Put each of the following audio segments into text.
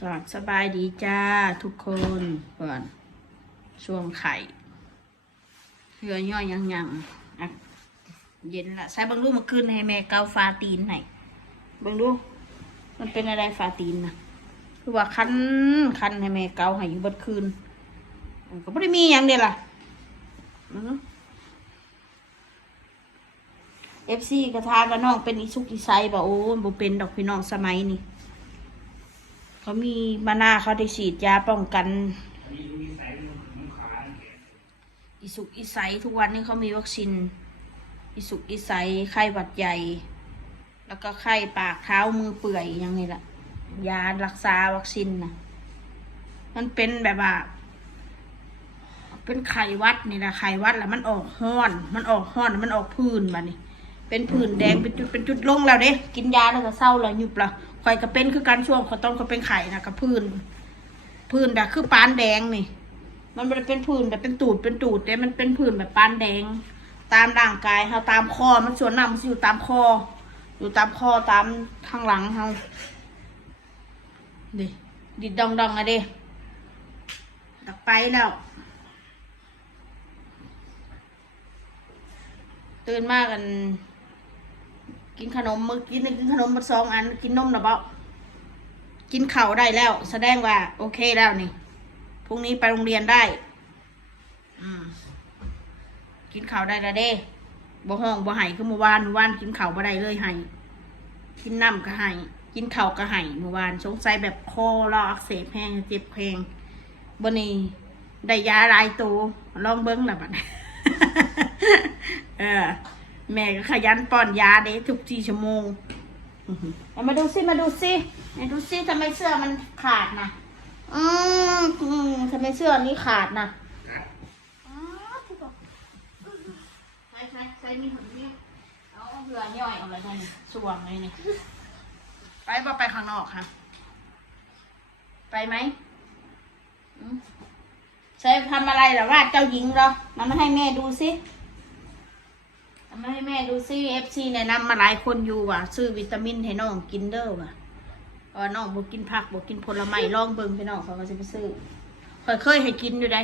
สวัสสบายดีจ้าทุกคนก่อนช่วงไข่เหือย่อยยังยังๆอะเย็นละใส่บังดูเมาคืนให้แม่เกาฟาตีนให้เบังดูมันเป็นอะไรฟาตีนนะคือว่าคันคันให้แม่เกาให้อยู่เบดคืนก็ไม่ได้มีอย่างเดียวล่ะเอฟซีกระทากับน้องเป็นอีสุกอีไซบ่โอ้บ่เป็นดอกพี่น้องสมัยนี้ เขามีมานาเขาได้ฉีดยาป้องกัน อิสุกอิไซทุกวันนี้เขามีวัคซีนอิสุกอิไซไข้หวัดใหญ่ แล้วก็ไข้ปากเท้ามือเปื่อยอย่างนี้แหละยารักษาวัคซีนนะมันเป็นแบบว่า เป็นไข้หวัดนี่แหละไข้หวัดแล้วมันออกห้อน มันออกห้อนมันออกผื่นมานี่เป็นผื่นแดงเป็นจุดเป็นจุดลงแล้วเด้ กินยาแล้วก็เศร้าแล้วหยุบแล้ว คอยก็เป็นคือการช่วงเขาต้องเขาเป็นไข่นะกับผื่นผื่นแบบคือปานแดงนี่ มันไม่ได้เป็นผื่นแบบเป็นตูดเป็นตูดเด้มันเป็นผื่นแบบปานแดง ตามร่างกายเขาตามคอมันส่วนหน้ามันอยู่ตามคอ อยู่ตามคอตามข้างหลังเขาดิดิดดองดองอะเด้ดักไปแล้ว ตื่นมากัน กินขนมมือกินกินขนมมาสองอัน กินนมนะเบากินเข่าวได้แล้ว แสดงว่า โอเคแล้วนี่พรุ่งนี้ไปโรงเรียนได้ อืม กินข้าวได้แล้วเด้บ่ห้องบ่ไห้คือเมื่อวานเมื่อวานกินข้าวบ่ได้เลยไห้กินน้ำก็ไห้กินข้าวก็ไห้เมื่อวานสงสัยแบบคอเราอักเสบแห้งเจ็บแห้งบ่นี้ได้ยาลายตัวลองเบิ้งละบัดเออ แม่ก็ขยันป้อนยาเด้ทุกสี่ชั่วโมงอื้อหือเอามาดูซิมาดูซิมาดูซิทำไมเสื้อมันขาดนะอืมอืมทำไมเสื้อนี้ขาดนะอ๋อที่บอกใช่ใช่ใช่มีหุ่นเนี่ยเอาเอาเหือย่อยเอาอะไรนี่สวงเลยนี่ไปบ่ไปข้างนอกค่ะ ไปไหมอืมใช่ทำอะไรเหรอว่าเจ้าหญิงเหรอมามาให้แม่ดูซิ เอามาให้แม่ดูซิเอฟซีแนะนำมาหลายคนอยู่ว่ะ ซื้อวิตามินให้น้องกินเด้อว่ะเพราะว่าน้องบ่กินผักบ่กินผลไม้ลองเบิ่งพี่น้องเขาก็จะไปซื้อเคยเคยให้กินอยู่ได้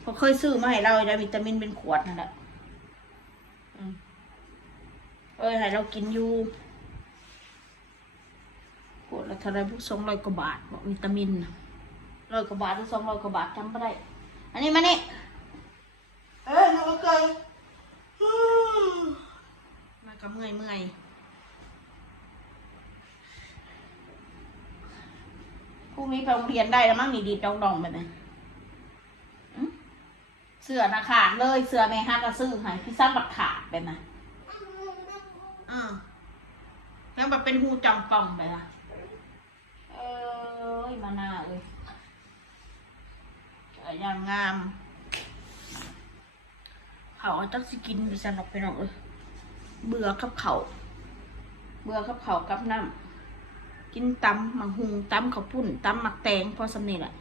เขาเคยซื้อมาให้เราได้วิตามินเป็นขวดนั่นแหละเอ้ยให้เรากินอยู่ขวดละเท่าไรพวกสองร้อยกว่าบาทบอกวิตามินร้อยกว่าบาทหรือสองร้อยกว่าบาทจำไม่ได้ อันนี้มานี่เอ้ยน้องเคยมา ก็เมื่อยเมื่อยพรุ่งนี้ไปโรงเรียนได้แล้วมั้งนี่ดีดดองๆแบบนี้อืมเสื้อนะขาดเลยเสื้อแม่ฮักก็ซื้อให้พี่ซ้ำบักขาดแบบนั้นอืมแล้วแบบเป็นหูจองป่องไปละเอ้ยมาหน้าเอ้ยเอ้ยอย่างงาม เขาเอาจักสิกินดิฉันออกไปหน่อย เบื่อกับเขาเบื่อกับเขากับน้ำกินตำหมักหุงตำข้าวปุ้นตำหมักแตงพอสำเนีแหละ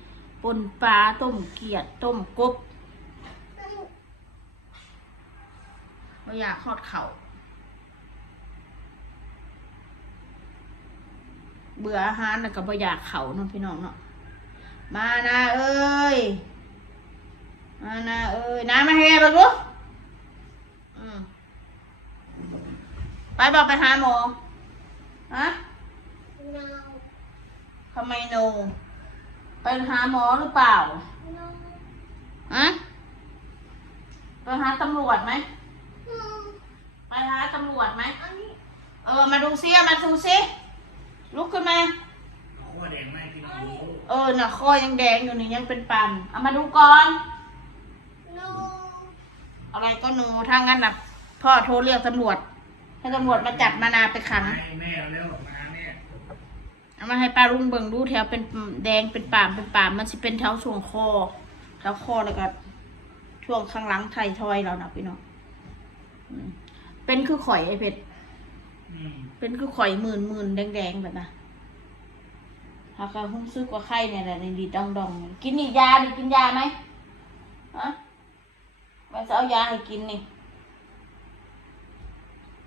ปนปลาต้มเกียดต้มกบไม่อยากทอดเขาเบื่ออาหารแล้วก็บ่อยากเขาเนาะพี่น้องเนาะมานะเอ้ยมานะเอ้ยน้ำมาให้บักลูก อืม ไปบอกไปหาหมอฮะทำไมโน ไปหาหมอหรือเปล่าฮะไปหาตำรวจไหม ไปหาตำรวจไหม เออ มาดูซิเอามาดูซิลุกขึ้นมาขั้วแดงไหมพี่น้องรู้เออน่ะคอยังแดงอยู่นี่ยังเป็นปันเอามาดูก่อนอะไรก็หนูถ้างั้นน่ะพ่อโทรเรียกตำรวจ ให้ตำรวจมาจับมานาไปขังให้แม่เอาแล้วมาเนี่ยเอามาให้ป้าลุงเบิงดูแถวเป็นแดงเป็นป่ามเป็นป่ามมันสิเป็นแถวช่วงคอแถวคอแล้วก็ช่วงข้างหลังไทยทอยเรานะพี่น้องเป็นคือข่อยไอเพชรเป็นคือข่อยหมื่นหมื่นแดงแดงๆแบบน่ะหากหุ้มซื้อกว่าไข่เนี่ยแหละในดีดองดองๆกินนี่ยาดิกินยาไหมฮะมันจะเอายาให้กินนี่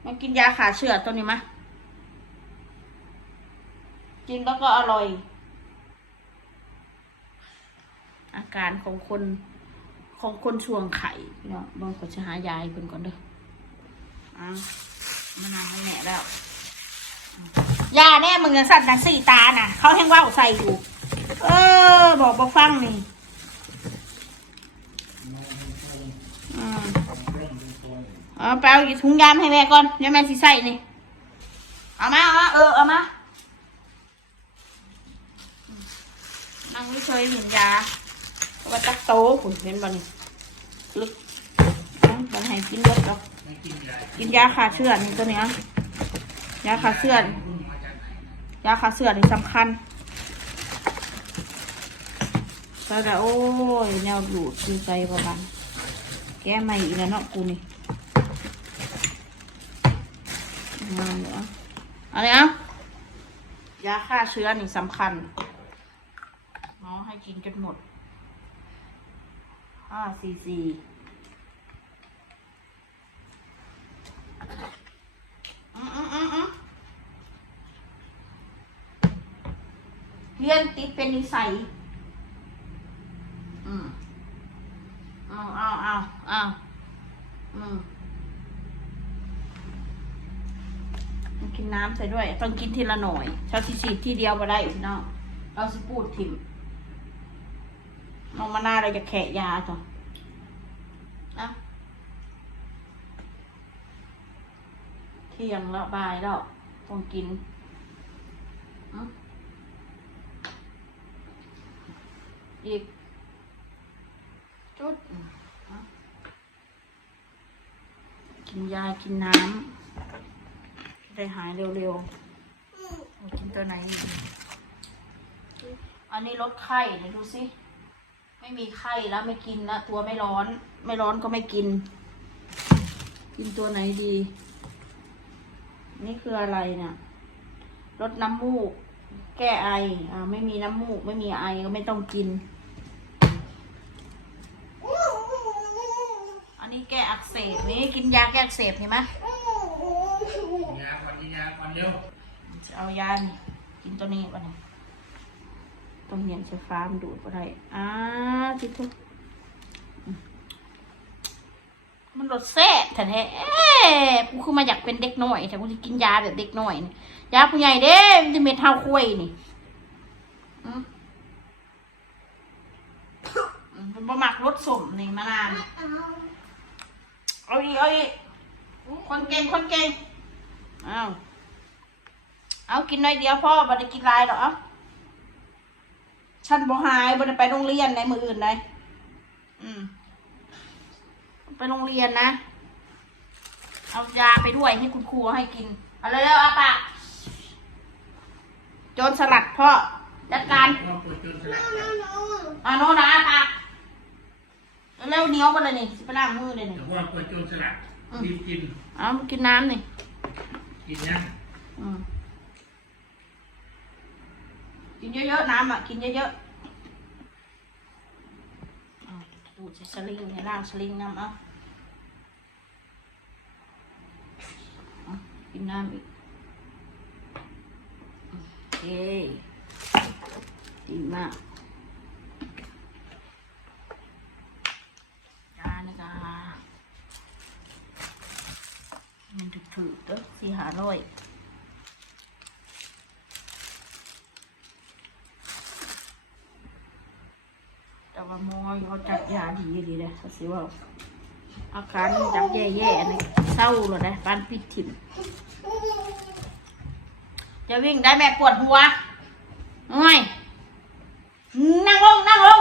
มันกินยาขาเชื้อตัวนี้มะกินแล้วก็อร่อย อาการของคนของคนช่วงไข่พี่น้องบางคนจะหายายเพิ่นก่อนเด้ออะมานานให้แม่แล้วยาแน่มึงยังสั่นนะสี่ตาน่ะ เขาแห้งว่าวใส่อยู่ เออ บอกบอกฟังนี่อืม เอาไปเอาถุงยามให้แม่ก่อนเดี๋ยวแม่สิใส่นี่ เอามาเอามาเออเอามานั่งไม่เคยเห็นยาเพราะว่าตักโตคุณเห็นบ่นี่ลึกเอาบันให้กินรถดอกกินยากินยาขาเชื้อนี่ตัวเนี้ยยาขาเชื้อนยาขาเชื้อนี่สำคัญแล้วแต่โอ้ยแนวดูดคือใจประบันแก้ใหม่อีกแล้วเนาะกูนี่มาเดี๋ยวเอะไรอะยาฆ่าเชื้อนี่สำคัญเนาะให้กินจนหมดห้าซีซีเรียนติดเป็นนิสัย อืมเอาเอาเอาเอาอืมต้อง กินน้ำใส่ด้วย ต้องกินทีละหน่อยชาสิฉีดทีเดียวมาได้พี่น้องเราสิพูดถิ่มน้องมานาเราจะแขะยาต่อนะเที่ยงแล้วบ่ายแล้วต้องกินอืมอีก จุดอะกินยา กินน้ำ ได้หายเร็วๆเอากินตัวไหนอีกอันนี้ลดไข้ไหนดูสิ ไม่มีไข้แล้วไม่กินละตัวไม่ร้อน ไม่ร้อนก็ไม่กิน กินตัวไหนดี นี่คืออะไรเนี่ยลดน้ำมูก แก้ไอ อ่า ไม่มีน้ำมูก ไม่มีไอก็ไม่ต้องกิน อันนี้แก้อักเสบนี่กินยาแก้อักเสบเห็นไหม ยาก่อนกินยาก่อนเร็วจะเอายานี่กินตัวนี้ป่ะเนี่ยต้องเหียนไฟฟ้ามันดูดก็ได้อ่าทิทุกมันรสแซ่บแท้ๆเอ๊ะกูคือมาอยากเป็นเด็กน้อย แต่กูจะกินยาแบบเด็กน้อยนี่ยาผู้ใหญ่เด้มันจะเม็ดเท่าคุยนี่มอืมเป็นบะหมักรสสมนี่มานาน เอาอีเอาอีคนเก่งคนเก่ง อาเอากินหน่อยเดียวพ่อบ่ได้กินหลายหรอกเอาฉันบ่หายบ่ได้ไปโรงเรียนในมืออื่นเลยอืม ไปโรงเรียนนะ เอายาไปด้วยให้คุณครูให้กิน เอาเร็วๆเอาปากโจรสลัดพ่อจัดการพ่อปวดจนสลับอ่าโน่นนะอาปากเร็วๆเหนียวกันเลยนี่สิไปล้างมือเลยนี่แต่ว่าปวดจนสลับรีบกิน เอามากินน้ำนี่ กินนะอืมกินเยอะๆน้ำอะกินเยอะๆอะดูดใส่สลิงในร่างสลิงน้ำเอาอะกินน้ำอีกโอเคดีมากยานี่ก็มันถือๆเด้อสี่หา ร้อยแต่ว่ามอเขาจัดยาดีดีเลยเขาสิว่าอาการจับแย่ๆนี่เศร้าเลยนะปานปิดถิ่มจะวิ่งได้แม่ปวดหัวง่อยนั่งลงนั่งลง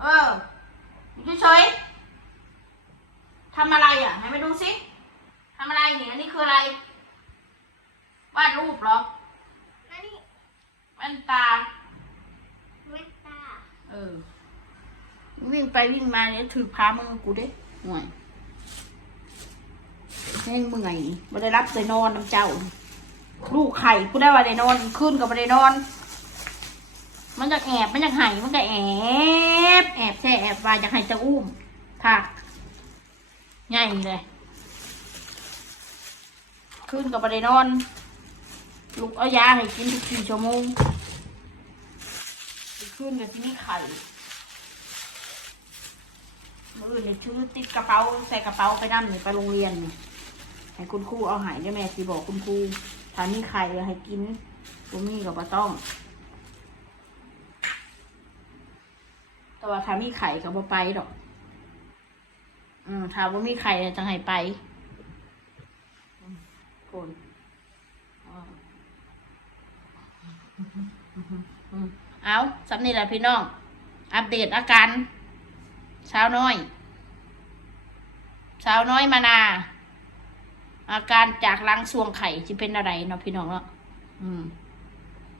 เอออยู่เฉยทำอะไรอะ ให้มาดูสิ คืออะไร วาดรูปเหรอแว่นตาเออ วิ่งไปวิ่งมาเนี่ยถือพามือกูเด้ห่วยแห้งเมื่อยบ่ได้รับใส่นอนน้ำเจ้า ลูกไข่กูได้ว่าได้นอนขึ้นกับบ่ได้นอน มันจะแอบมันจะไห้มันก็แอบแอบแช่แอบว่าจะให้จะอุ้มผักใหญ่เลย ขึ้นกับบ่ได้นอนลูกเอายาให้กินทุกสี่ชั่วโมงขึ้นกับที่นี่ไข่มืออื่นเนี่ยชื่อติดกระเป๋าใส่กระเป๋าไปนั่นนี่ไปโรงเรียนนี่ให้คุณครูเอาหายได้แม่สิบอกคุณครูถ้ามีไข่ให้กินบ่มีก็บ่ต้อง แต่ว่าถ้ามีไข่ก็บ่ไปดอก อืมถ้าว่ามีไข่จะให้ไป คนเอาสำนี่แหละพี่น้อง อัปเดตอาการเช้าน้อยเช้าน้อยมานา อาการจากลังสวงไข่จะเป็นอะไรเนาะพี่น้องเนาะอืม